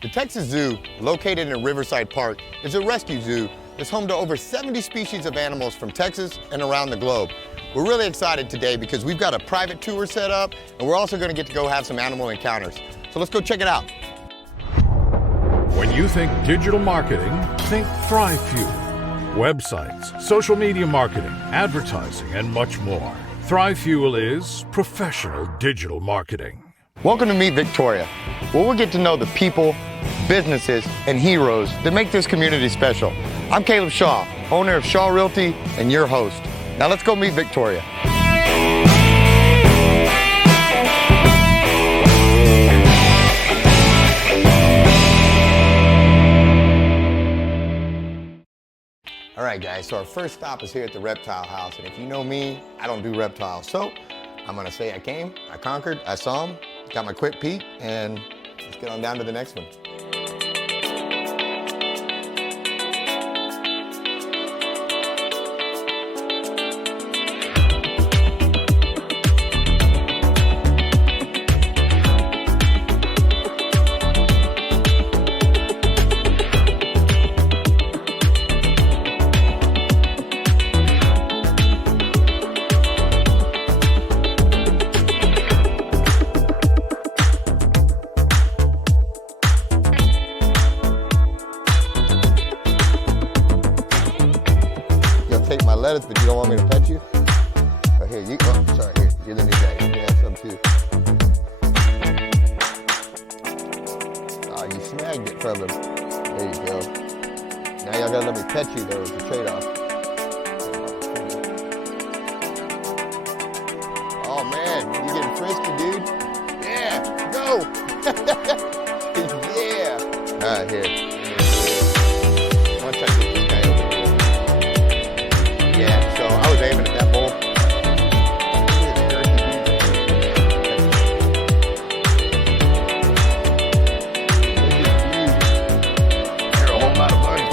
The Texas Zoo, located in Riverside Park, is a rescue zoo that's home to over 70 species of animals from Texas and around the globe. We're really excited today because we've got a private tour set up, and we're also going to get to go have some animal encounters. So let's go check it out. When you think digital marketing, think ThriveFuel. Websites, social media marketing, advertising, and much more. ThriveFuel is professional digital marketing. Welcome to Meet Victoria, where we'll get to know the people, businesses, and heroes that make this community special. I'm Caleb Shaw, owner of Shaw Realty and your host. Now let's go meet Victoria. All right, guys, so our first stop is here at the Reptile House, and if you know me, I don't do reptiles. So I'm gonna say I came, I conquered, I saw them, got my quick peek, and let's get on down to the next one. Take my lettuce, but you don't want me to pet you? Oh, here, you, oh, sorry, here, you're the new guy. You can have some too. Oh, you snagged it from him. There you go. Now y'all gotta let me pet you though, it's a trade-off. Oh man, you getting frisky, dude? Yeah, go! Yeah! All right, here. One second. Yeah, so I was aiming at that bull. They're a whole lot of money.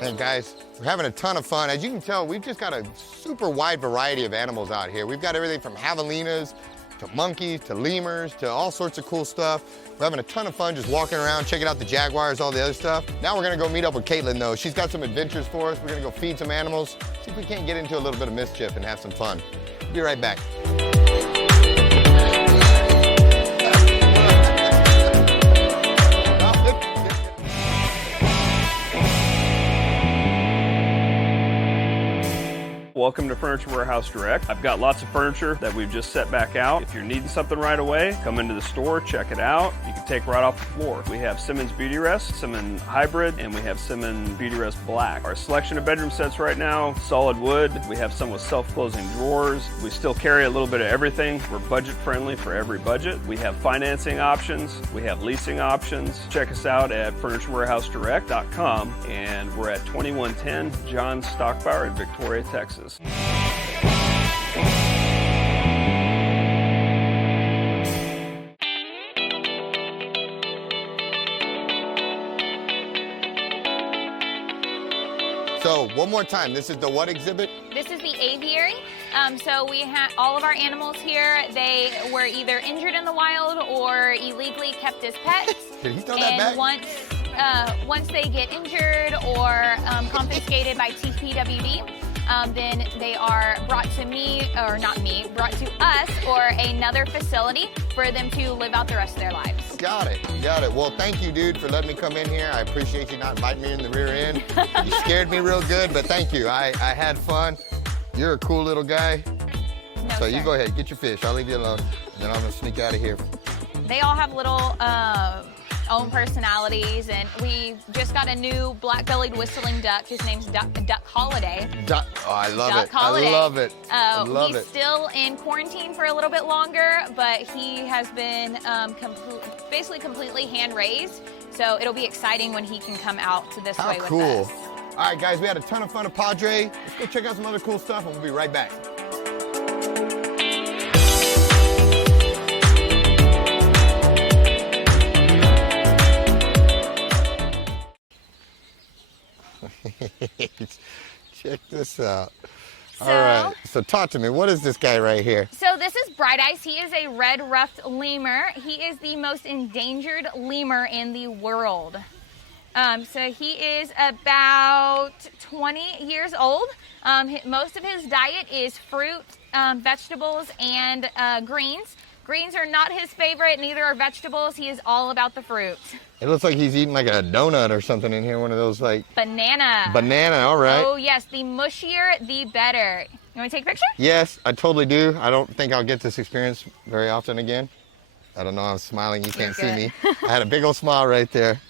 Hey guys, we're having a ton of fun. As you can tell, we've just got a super wide variety of animals out here. We've got everything from javelinas, to monkeys, to lemurs, to all sorts of cool stuff. We're having a ton of fun just walking around, checking out the jaguars, all the other stuff. Now we're gonna go meet up with Katlyn though. She's got some adventures for us. We're gonna go feed some animals, see if we can't get into a little bit of mischief and have some fun. Be right back. Welcome to Furniture Warehouse Direct. I've got lots of furniture that we've just set back out. If you're needing something right away, come into the store, check it out. You can take right off the floor. We have Simmons Beauty Rest, Simmons Hybrid, and we have Simmons Beauty Rest Black. Our selection of bedroom sets right now, solid wood. We have some with self-closing drawers. We still carry a little bit of everything. We're budget friendly for every budget. We have financing options. We have leasing options. Check us out at FurnitureWarehouseDirect.com, and we're at 2110 John Stockbauer in Victoria, Texas. One more time, this is the what exhibit? This is the aviary. So we have all of our animals here. They were either injured in the wild or illegally kept as pets. Did he throw that back? Once they get injured or confiscated by TPWD, then they are brought to brought to us or another facility for them to live out the rest of their lives. Got it. Well, thank you, dude, for letting me come in here. I appreciate you not inviting me in the rear end. You scared me real good, but thank you. I had fun. You're a cool little guy. No, So sir. you go ahead, get your fish. I'll leave you alone. And then I'm gonna sneak out of here. They all have little own personalities, and we just got a new black-bellied whistling duck. His name's Duck Holiday. Duck, oh, I love Duck it. Holiday. I love it. I love He's it. still in quarantine for a little bit longer, but he has been basically completely hand-raised. So it'll be exciting when he can come out to this How way cool. with us. All right, guys, we had a ton of fun at Padre. Let's go check out some other cool stuff, and we'll be right back. Check this out. All right, so talk to me. What is this guy right here? So this is Bright Eyes. He is a red ruffed lemur. He is the most endangered lemur in the world. So he is about 20 years old. Most of his diet is fruit, vegetables, and greens. Greens are not his favorite, neither are vegetables. He is all about the fruit. It looks like he's eating like a donut or something in here, one of those like... Banana. Banana, all right. Oh yes, the mushier, the better. You want to take a picture? Yes, I totally do. I don't think I'll get this experience very often again. I don't know, I'm smiling, you can't see me. I had a big old smile right there.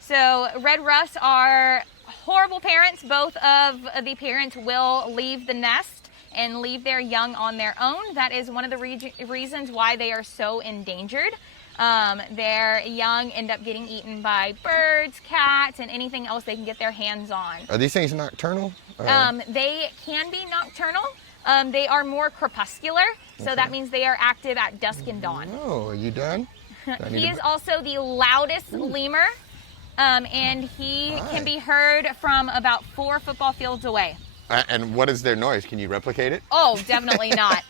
So red ruffs are horrible parents. Both of the parents will leave the nest and leave their young on their own. That is one of the reasons why they are so endangered. Their young end up getting eaten by birds, cats, and anything else they can get their hands on. Are these things nocturnal? They can be nocturnal. They are more crepuscular, so that means they are active at dusk and dawn. Oh, are you done? He is also the loudest lemur, and he can be heard from about 4 football fields away. And what is their noise? Can you replicate it? Oh, definitely not.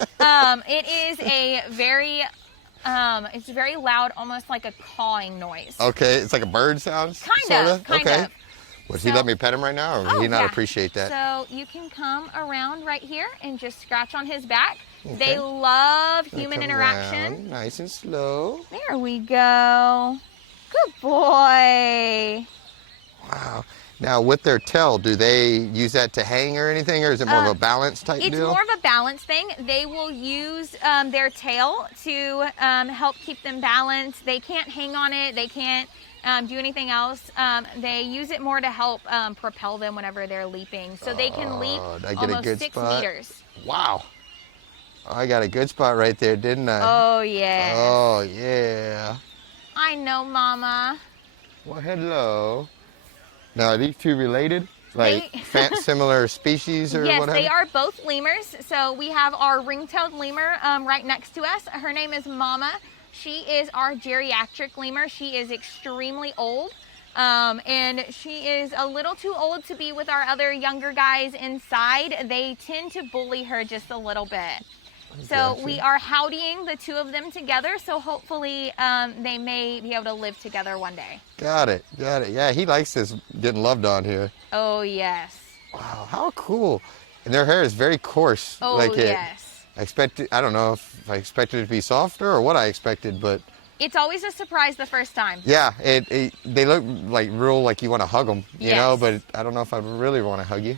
It is a very, it's very loud, almost like a cawing noise. Okay, it's like a bird sounds? Kind of. Would he let me pet him right now, or would he not appreciate that? So you can come around right here and just scratch on his back. Okay. They love human interaction. Around, nice and slow. There we go. Good boy. Wow. Now, with their tail, do they use that to hang or anything, or is it more of a balance type deal? It's more of a balance thing. They will use their tail to help keep them balanced. They can't hang on it. They can't do anything else. They use it more to help propel them whenever they're leaping. So they can leap almost 6 meters. Wow. I got a good spot right there, didn't I? Oh, yeah. Oh, yeah. I know, Mama. Well, hello. Now, are these two related? Like similar species or whatever? Yes, they are both lemurs. So we have our ring-tailed lemur right next to us. Her name is Mama. She is our geriatric lemur. She is extremely old. And she is a little too old to be with our other younger guys inside. They tend to bully her just a little bit. So we are howdying the two of them together, so hopefully they may be able to live together one day. Got it. Yeah, he likes this getting loved on here. Oh, yes. Wow, how cool. And their hair is very coarse. Oh, yes. I don't know if I expected it to be softer or what I expected, but... It's always a surprise the first time. Yeah, they look like real, like you want to hug them, you know, but I don't know if I really want to hug you.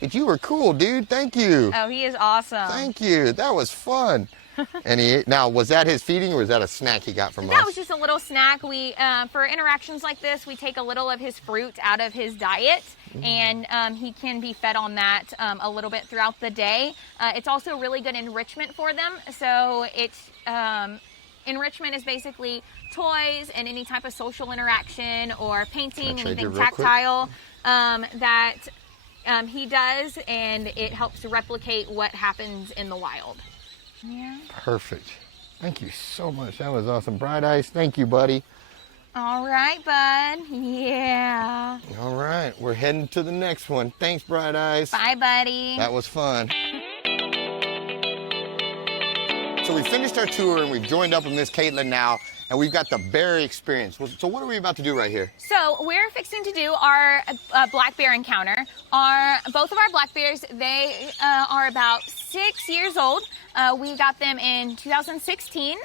But you were cool, dude. Thank you. Oh, he is awesome. Thank you. That was fun. And now, was that his feeding or was that a snack he got from us? That was just a little snack. We, for interactions like this, we take a little of his fruit out of his diet, and he can be fed on that a little bit throughout the day. It's also really good enrichment for them. So it's enrichment is basically toys and any type of social interaction or painting, anything tactile that he does, and it helps to replicate what happens in the wild. Yeah. Perfect. Thank you so much. That was awesome. Bright Eyes, thank you, buddy. All right, bud. Yeah. All right, we're heading to the next one. Thanks, Bright Eyes. Bye, buddy. That was fun. So we finished our tour and we've joined up with Miss Katlyn now, and we've got the berry experience. So what are we about to do right here? So we're fixing to do our black bear encounter. Both of our black bears, they are about 6 years old. We got them in 2016.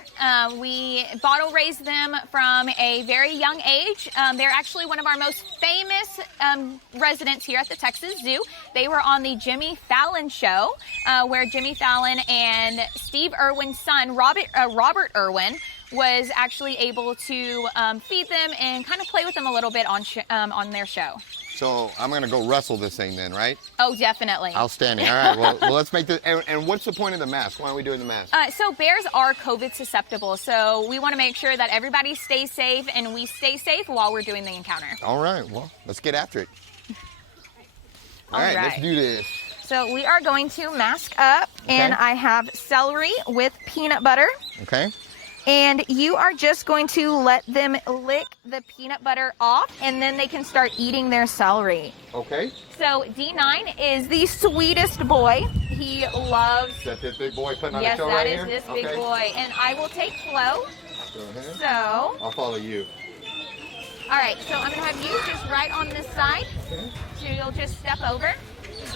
We bottle raised them from a very young age. They're actually one of our most famous residents here at the Texas Zoo. They were on the Jimmy Fallon show, where Jimmy Fallon and Steve Irwin's son, Robert Irwin, was actually able to feed them and kind of play with them a little bit on their show. So I'm gonna go wrestle this thing then, right? Oh, definitely. Outstanding. All right, well let's make this, and what's the point of the mask? Why are we doing the mask? So bears are COVID susceptible, so we want to make sure that everybody stays safe and we stay safe while we're doing the encounter. All right, well, let's get after it. All right, let's do this. So we are going to mask up, and I have celery with peanut butter. Okay. And you are just going to let them lick the peanut butter off, and then they can start eating their celery. Okay. So D9 is the sweetest boy. He loves... Is that this big boy putting on yes, the show right here? here? Yes, that is this big boy. And I will take Flo. Go ahead. So... I'll follow you. All right, so I'm going to have you just right on this side. Okay. So you'll just step over.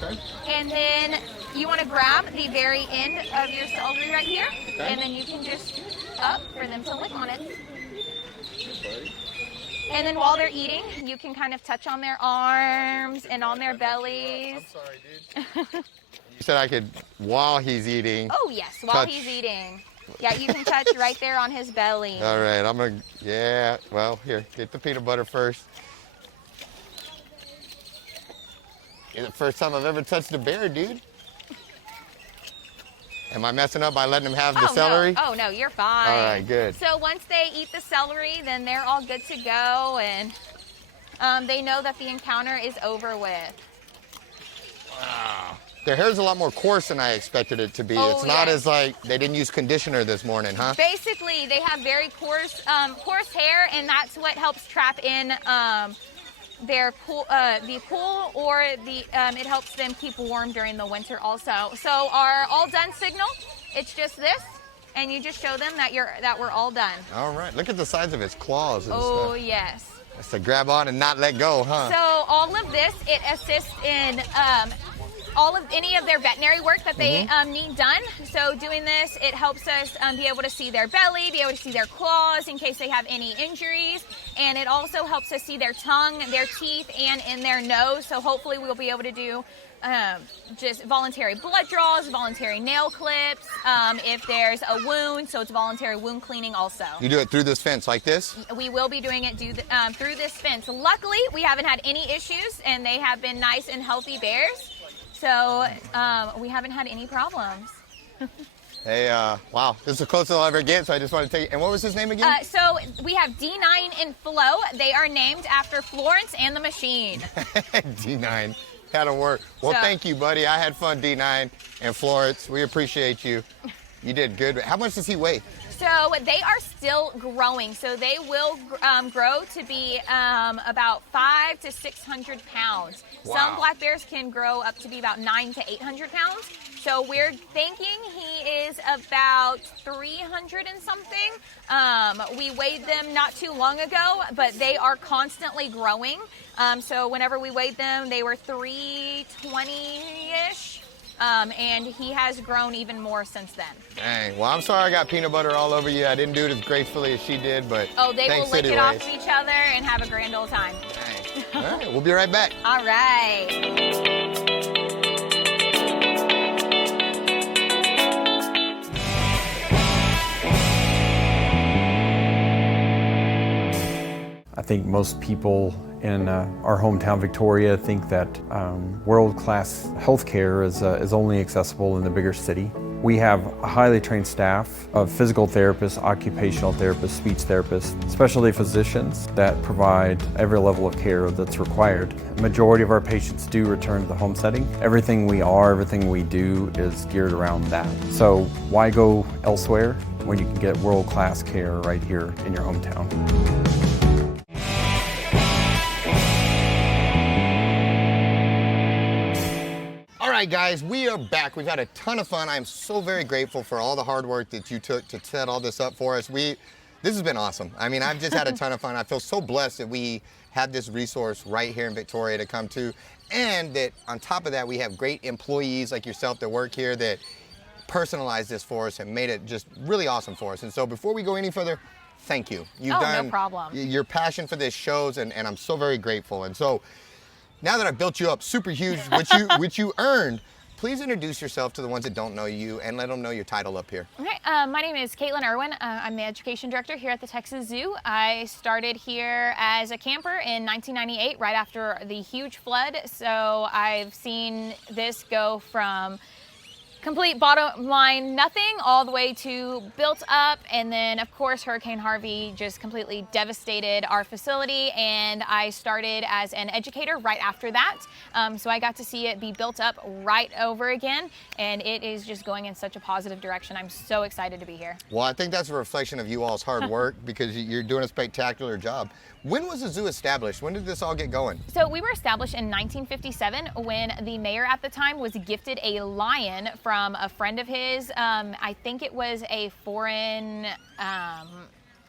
Okay. And then you want to grab the very end of your celery right here. Okay. And then you can just up for them to lick on it. And then while they're eating, you can kind of touch on their arms and on their bellies. I'm sorry, dude. You said I could, while he's eating. Oh, yes, while he's eating. Yeah, you can touch right there on his belly. All right, I'm gonna, yeah, well, here, get the peanut butter first. It's the first time I've ever touched a bear, dude. Am I messing up by letting them have the celery? No. Oh, no, you're fine. All right, good. So once they eat the celery, then they're all good to go, and they know that the encounter is over with. Wow. Their hair's a lot more coarse than I expected it to be. Oh, it's not as like, they didn't use conditioner this morning, huh? Basically, they have very coarse hair, and that's what helps trap in their pool, the pool, or it helps them keep warm during the winter also. So our all done signal, it's just this, and you just show them that we're all done. All right, look at the size of his claws and stuff. Oh, yes. That's to grab on and not let go, huh? So all of this, it assists in any of their veterinary work that they need done. So doing this, it helps us be able to see their belly, be able to see their claws in case they have any injuries. And it also helps us see their tongue, their teeth, and in their nose. So hopefully we'll be able to do just voluntary blood draws, voluntary nail clips, if there's a wound, so it's voluntary wound cleaning also. You do it through this fence like this? We will be doing it through this fence. Luckily, we haven't had any issues, and they have been nice and healthy bears. So we haven't had any problems. Hey, wow, this is the closest I'll ever get, so I just want to take, and what was his name again? So we have D9 and Flo. They are named after Florence and the Machine. D9, that'll work. Well, thank you, buddy. I had fun, D9 and Florence. We appreciate you. You did good. How much does he weigh? So they are still growing. So they will grow to be about 500 to 600 pounds. Wow. Some black bears can grow up to be about 900 to 800 pounds. So we're thinking he is about 300 and something. We weighed them not too long ago, but they are constantly growing. So whenever we weighed them, they were 320-ish. And he has grown even more since then. Dang, well, I'm sorry I got peanut butter all over you. I didn't do it as gracefully as she did, but oh, they thanks will lick anyways. it off to each other and have a grand old time. Dang. All right, we'll be right back. All right. I think most people in our hometown, Victoria, think that world-class healthcare is only accessible in the bigger city. We have a highly trained staff of physical therapists, occupational therapists, speech therapists, specialty physicians that provide every level of care that's required. The majority of our patients do return to the home setting. Everything we are, everything we do is geared around that. So why go elsewhere when you can get world-class care right here in your hometown? right, guys, we are back. We've had a ton of fun. I'm so very grateful for all the hard work that you took to set all this up for us. This has been awesome. I mean, I've just had a ton of fun. I feel so blessed that we have this resource right here in Victoria to come to, and that on top of that, we have great employees like yourself that work here that personalized this for us and made it just really awesome for us. And so before we go any further, thank you. You've done, no problem. Your passion for this shows, and I'm so very grateful. And so now that I've built you up super huge, which you earned, please introduce yourself to the ones that don't know you and let them know your title up here. Okay, my name is Katlyn Irwin. I'm the education director here at the Texas Zoo. I started here as a camper in 1998, right after the huge flood. So I've seen this go from complete bottom line nothing all the way to built up, and then of course Hurricane Harvey just completely devastated our facility, and I started as an educator right after that. So I got to see it be built up right over again, and it is just going in such a positive direction. I'm so excited to be here. Well, I think that's a reflection of you all's hard work because you're doing a spectacular job. When was the zoo established? When did this all get going? So we were established in 1957 when the mayor at the time was gifted a lion from a friend of his. I think it was a foreign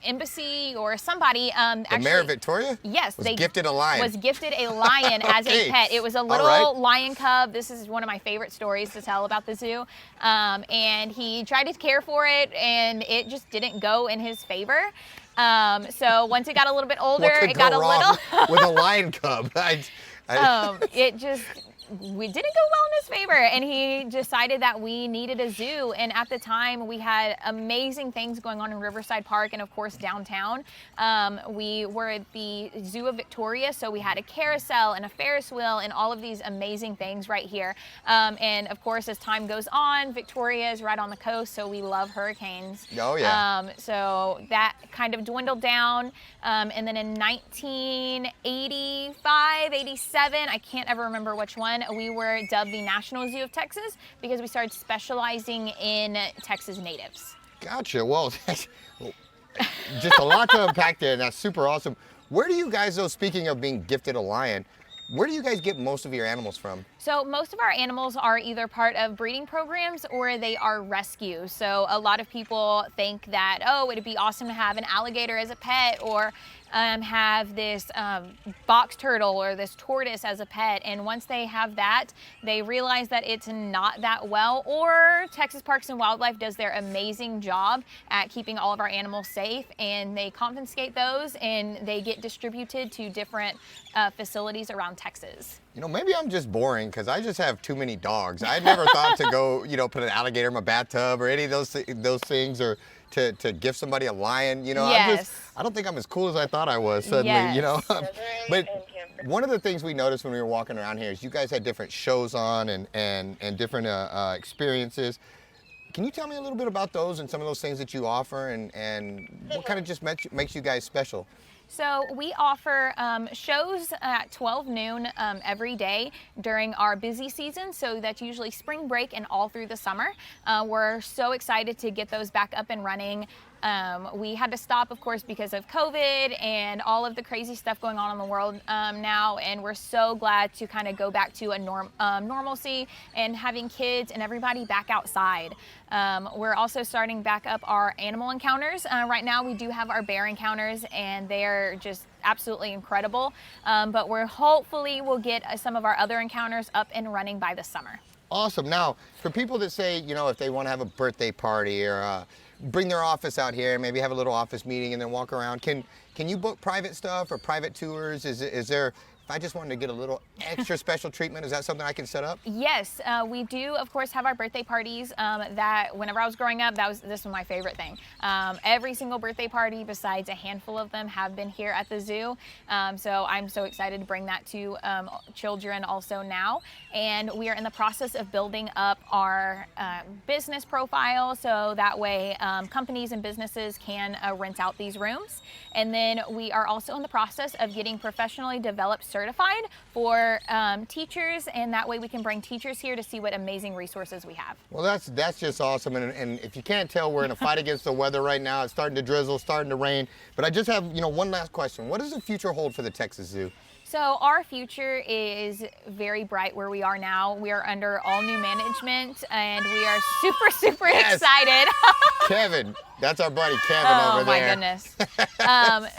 embassy or somebody. The mayor of Victoria? Yes. Was gifted a lion. Was gifted a lion as a pet. It was a little lion cub. This is one of my favorite stories to tell about the zoo. And he tried to care for it, and it just didn't go in his favor. So once it got a little bit older, it got a little with a lion cub. It just we didn't go well in his favor, and he decided that we needed a zoo. And at the time, we had amazing things going on in Riverside Park and of course downtown. We were at the Zoo of Victoria, so we had a carousel and a Ferris wheel and all of these amazing things right here. And of course, as time goes on, Victoria is right on the coast, so we love hurricanes. Oh yeah. So that kind of dwindled down. And then in 1985, 87, I can't ever remember which one, we were dubbed the National Zoo of Texas because we started specializing in Texas natives. Gotcha. Well, just a lot to unpack there, and that's super awesome. Where do you guys, though, speaking of being gifted a lion, where do you guys get most of your animals from? So most of our animals are either part of breeding programs or they are rescue. So a lot of people think that, oh, it'd be awesome to have an alligator as a pet, or have this box turtle or this tortoise as a pet. And once they have that, they realize that it's not that well, or Texas Parks and Wildlife does their amazing job at keeping all of our animals safe, and they confiscate those and they get distributed to different facilities around Texas. You know, maybe I'm just boring because I just have too many dogs. I never thought to go, put an alligator in my bathtub or any of those things, or to gift somebody a lion. Yes. I don't think I'm as cool as I thought I was suddenly, Yes. But one of the things we noticed when we were walking around here is you guys had different shows on and different experiences. Can you tell me a little bit about those and some of those things that you offer, and what kind of just makes you guys special? So we offer shows at 12 noon every day during our busy season. So that's usually spring break and all through the summer. We're so excited to get those back up and running. We had to stop, of course, because of COVID and all of the crazy stuff going on in the world now, and we're so glad to kind of go back to a normalcy and having kids and everybody back outside. We're also starting back up our animal encounters. Right now we do have our bear encounters, and they're just absolutely incredible, but hopefully we'll get some of our other encounters up and running by the summer. Awesome. Now, for people that say, if they want to have a birthday party or bring their office out here, maybe have a little office meeting and then walk around, can you book private stuff or private tours? Is there, if I just wanted to get a little extra special treatment, is that something I can set up? Yes, we do, of course, have our birthday parties. That whenever I was growing up, this was my favorite thing. Every single birthday party, besides a handful of them, have been here at the zoo. So I'm so excited to bring that to children also now. And we are in the process of building up our business profile, so that way companies and businesses can rent out these rooms. And then we are also in the process of getting professionally developed certified for teachers, and that way we can bring teachers here to see what amazing resources we have. Well, that's just awesome. And if you can't tell, we're in a fight against the weather right now. It's starting to drizzle, starting to rain. But I just have one last question. What does the future hold for the Texas Zoo? So our future is very bright where we are now. We are under all new management and we are super, super excited. Kevin, that's our buddy Kevin over there. Oh my goodness.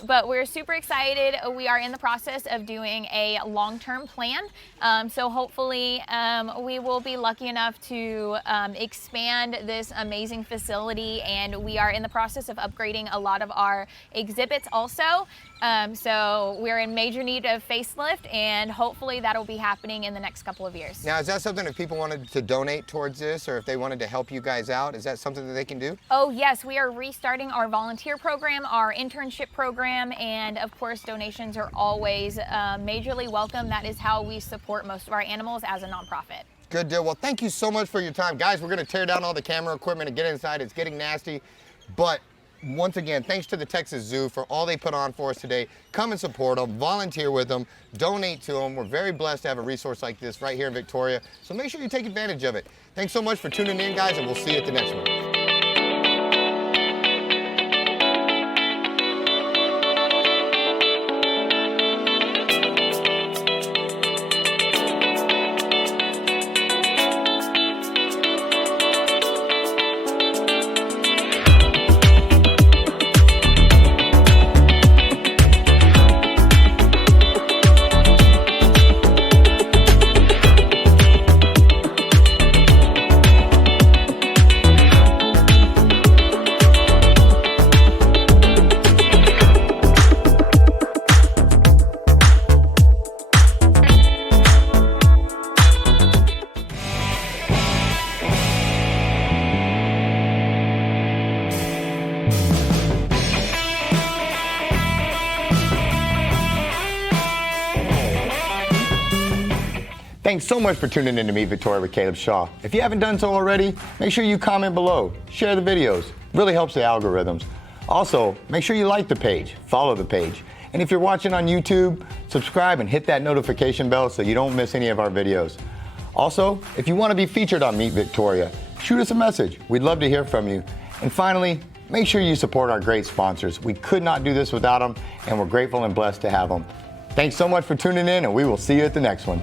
But we're super excited. We are in the process of doing a long-term plan. So hopefully we will be lucky enough to expand this amazing facility, and we are in the process of upgrading a lot of our exhibits also. So we're in major need of facelift, and hopefully that'll be happening in the next couple of years. Now, is that something if people wanted to donate towards this, or if they wanted to help you guys out, is that something that they can do? Oh yes, we are restarting our volunteer program, our internship program, and of course donations are always majorly welcome. That is how we support most of our animals as a nonprofit. Good deal. Well, thank you so much for your time. Guys, we're going to tear down all the camera equipment and get inside. It's getting nasty. But once again, thanks to the Texas Zoo for all they put on for us today. Come and support them, volunteer with them, donate to them. We're very blessed to have a resource like this right here in Victoria. So make sure you take advantage of it. Thanks so much for tuning in, guys, and we'll see you at the next one. Thanks so much for tuning in to Meet Victoria with Caleb Shaw. If you haven't done so already, make sure you comment below, share the videos. It really helps the algorithms. Also, make sure you like the page, follow the page. And if you're watching on YouTube, subscribe and hit that notification bell so you don't miss any of our videos. Also, if you want to be featured on Meet Victoria, shoot us a message. We'd love to hear from you. And finally, make sure you support our great sponsors. We could not do this without them, and we're grateful and blessed to have them. Thanks so much for tuning in, and we will see you at the next one.